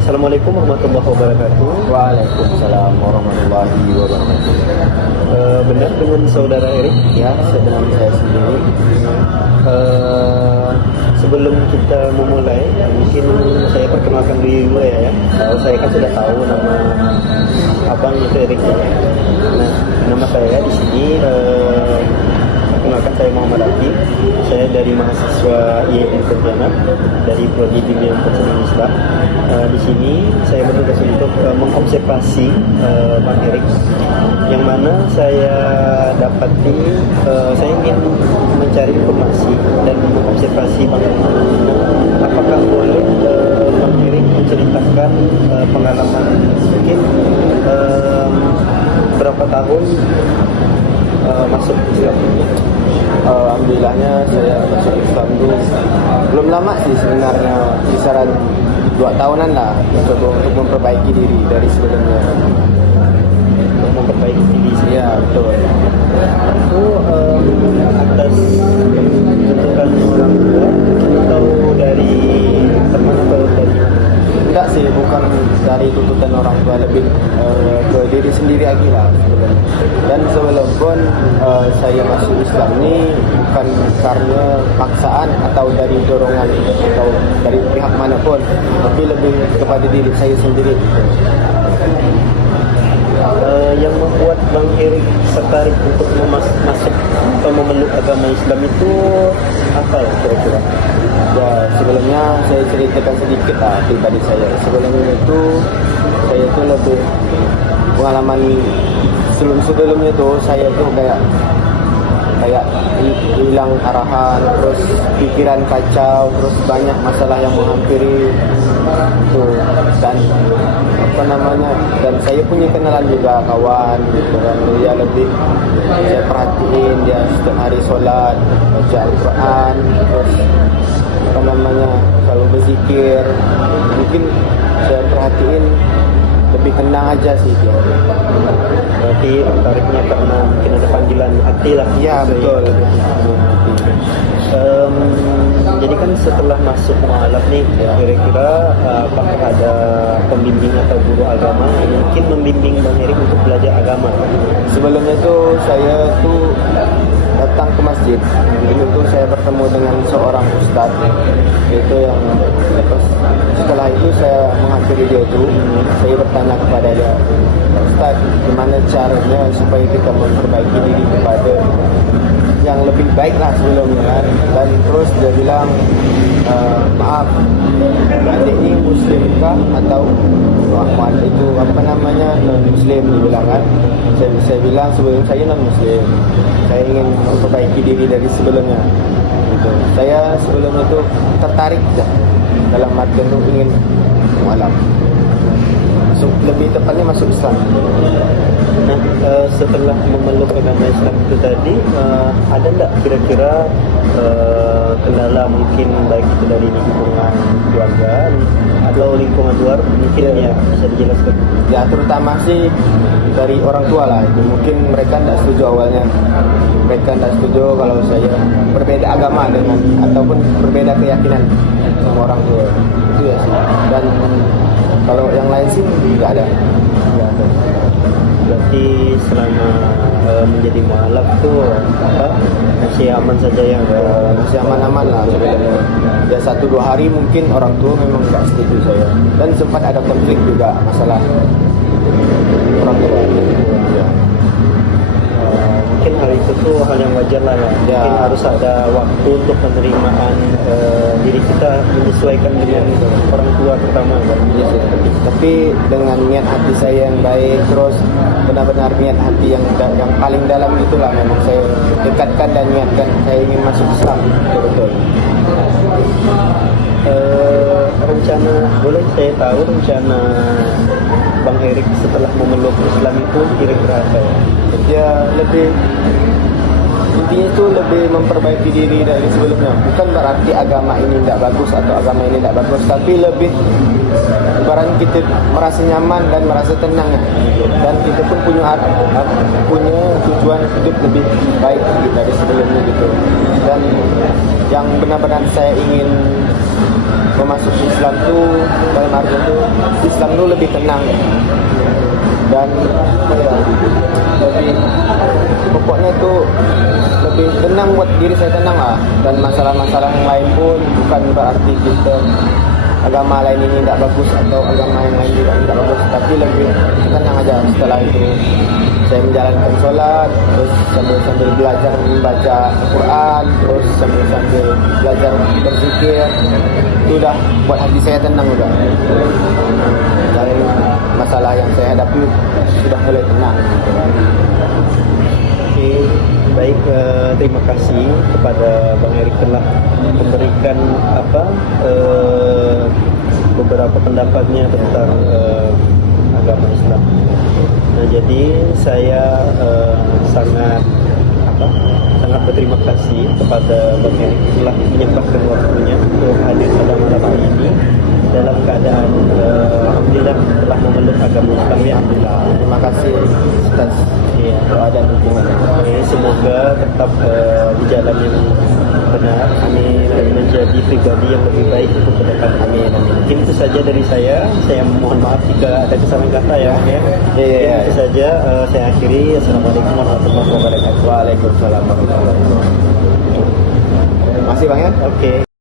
Assalamualaikum warahmatullahi wabarakatuh. Waalaikumsalam warahmatullahi wabarakatuh. Benar dengan saudara Erik? Ya, dengan saya sendiri. Sebelum kita memulai, mungkin saya perkenalkan dulu ya. Kalau saya kan sudah tahu nama abang itu Erik. Nah, nama saya di sini. Perkenalkan, saya Muhammad Afiq. Saya dari mahasiswa IAIN Pontianak dari Prodi Bimbingan Konseling Islam. Di sini saya bertugas untuk mengobservasi Bang Erik, yang mana saya dapati saya ingin mencari informasi dan mengobservasi Bang Erik. Apakah boleh Bang Erik menceritakan pengalaman mungkin berapa tahun masuk Islam? Alhamdulillahnya saya masuk Islam itu belum lama sih sebenarnya, kisaran 2 tahunan lah untuk memperbaiki diri dari sebelumnya. Memperbaiki diri sih. Ya, betul. Itu atas tuntutan orang tua atau dari teman atau dari Enggak sih, bukan dari tuntutan orang tua, lebih ke diri sendiri lagi lah sebenarnya. Dan sebelum pun saya masuk Islam ini bukan karena paksaan atau dari dorongan atau dari pihak manapun, tapi lebih kepada diri saya sendiri. yang membuat Bang Erik tertarik untuk masuk atau memeluk agama Islam itu apa ya kira-kira? Ya, sebelumnya saya ceritakan sedikit lah pribadi saya. Sebelumnya itu saya tuh lebih pengalaman sebelumnya tuh saya tuh kayak hilang arahan, terus pikiran kacau, terus banyak masalah yang menghampiri tuh. Dan dan saya punya kenalan juga kawan gitu kan, dia lebih saya perhatiin dia setiap hari sholat, baca Al-Quran, terus selalu berzikir. Mungkin saya perhatiin lebih tenang aja sih dia. Berarti tertariknya karena mungkin ada panggilan hati lah. Iya, betul. Jadi kan setelah masuk mualaf nih, kira-kira apakah ada pembimbing atau guru agama yang mungkin membimbing Bang Erik untuk belajar agama? Sebelumnya tuh saya tuh datang ke masjid. Itu tuh saya bertemu dengan seorang ustadz. Itu yang setelah itu saya menghampiri dia itu, saya bertanya kepada dia, Ustaz, gimana caranya supaya kita memperbaiki diri kepada yang lebih baik lah sebelumnya kan. Dan terus dia bilang, maaf, adik ini muslim kah atau itu non muslim, dia bilang kan. Saya bilang sebelum saya non muslim, saya ingin memperbaiki diri dari sebelumnya gitu. Saya sebelumnya itu tertarik dalam artian itu ingin mualaf, lebih tepatnya masuk Islam. Nah, setelah memeluk agama Islam itu tadi, ada enggak kira-kira kendala mungkin baik itu dari lingkungan keluarga atau lingkungan luar mungkin ya bisa dijelaskan? Ya, terutama sih dari orang tua lah. Itu mungkin mereka tidak setuju awalnya. Mereka tidak setuju kalau saya berbeda agama dengan ataupun berbeda keyakinan sama orang tua. Itu ya sih. Dan kalau yang lain sih nggak ada. Berarti selama menjadi mualaf tuh masih aman saja ya? Masih aman-aman lah sebenarnya. Ya 1-2 hari mungkin orang tua memang nggak setuju saya. Dan sempat ada konflik juga masalah orang tua. Ya. Mungkin hal itu tuh hal yang wajar lah ya. Mungkin harus ada waktu untuk penerimaan diri kita menyesuaikan dengan orang tua terutama kan. Yes, ya. Tapi dengan niat hati saya yang baik, terus benar-benar niat hati yang paling dalam itulah memang saya dekatkan dan niatkan saya ingin masuk Islam betul-betul. Rencana, boleh saya tahu rencana Bang Erik setelah memeluk Islam itu kira-kira apa ya? Ya intinya itu lebih memperbaiki diri dari sebelumnya. Bukan berarti agama ini tidak bagus atau agama ini tidak bagus, tapi lebih barang kita merasa nyaman dan merasa tenang, dan kita pun punya tujuan hidup lebih baik dari sebelumnya gitu. Dan yang benar-benar saya ingin memasuki Islam tuh dalam arti itu Islam tuh lebih tenang dan lebih pokoknya itu lebih tenang buat diri saya tenang lah. Dan masalah-masalah yang lain pun bukan berarti kita agama lain ini tidak bagus atau agama yang lain juga tidak bagus, tapi lebih tenang aja. Setelah itu saya menjalankan sholat, terus sambil belajar membaca Al-Quran, terus sambil belajar berzikir, itu udah buat hati saya tenang udah. Dan masalah yang saya hadapi sudah mulai tenang. Oke, baik, terima kasih kepada Bang Erik telah memberikan beberapa pendapatnya tentang agama Islam. Nah, jadi saya sangat berterima kasih kepada Bang Erik telah menyempatkan waktunya untuk hadir pada malam hari ini dalam keadaan alhamdulillah telah memeluk agama Islam ya. Alhamdulillah. Terima kasih atas doa dan dukungan. Oke, semoga tetap di jalan yang benar, amin, dan menjadi pribadi yang lebih baik untuk ke depan, amin, amin. Mungkin itu saja dari saya mohon maaf jika ada kesalahan kata ya. Itu saja, saya akhiri. Assalamualaikum warahmatullahi wabarakatuh. Waalaikumsalam warahmatullahi wabarakatuh. Terima kasih Bang ya. Oke.